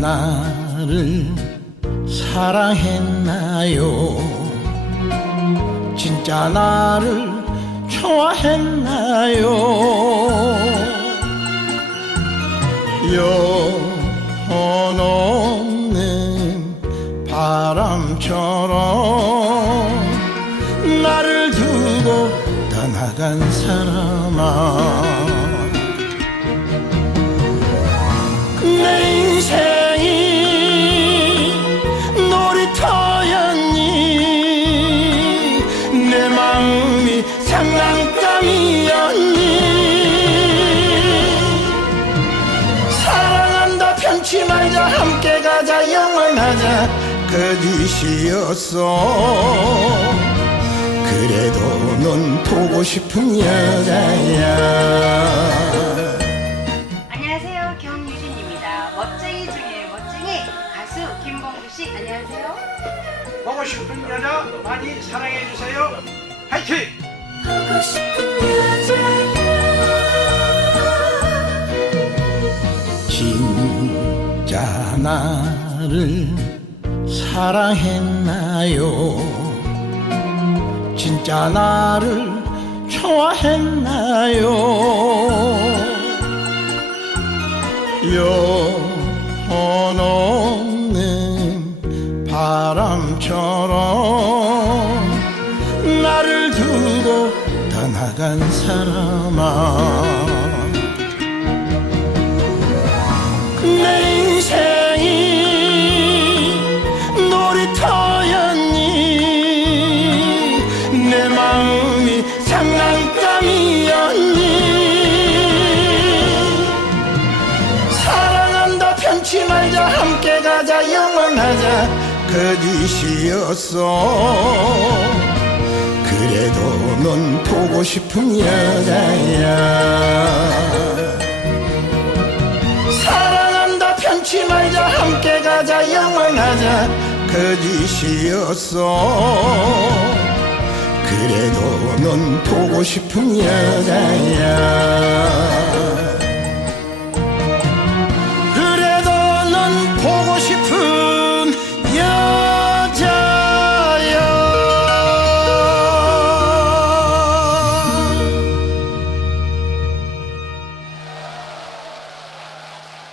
나를 사랑했나요? 진짜 나를 좋아했나요? 영혼 없는 바람처럼 나를 두고 떠나간 사람아 내 인생 함께 가자 영원하자 거짓이었어 그래도 넌 보고 싶은 여자야 안녕하세요. 경유진입니다. 멋쟁이 중에 멋쟁이 가수 김봉주 씨 안녕하세요. 보고 싶은 여자 많이 사랑해 주세요. 화이팅! 보고 싶은 나를 사랑했나요? 진짜 나를 좋아했나요? 영혼 없는 바람처럼 나를 두고 떠나간 사람아 함께 가자 영원하자. 거짓이었어 그래도 넌 보고 싶은 여자야. 사랑한다 편치 말자. 함께 가자 영원하자. 거짓이었어 그래도 넌 보고 싶은 여자야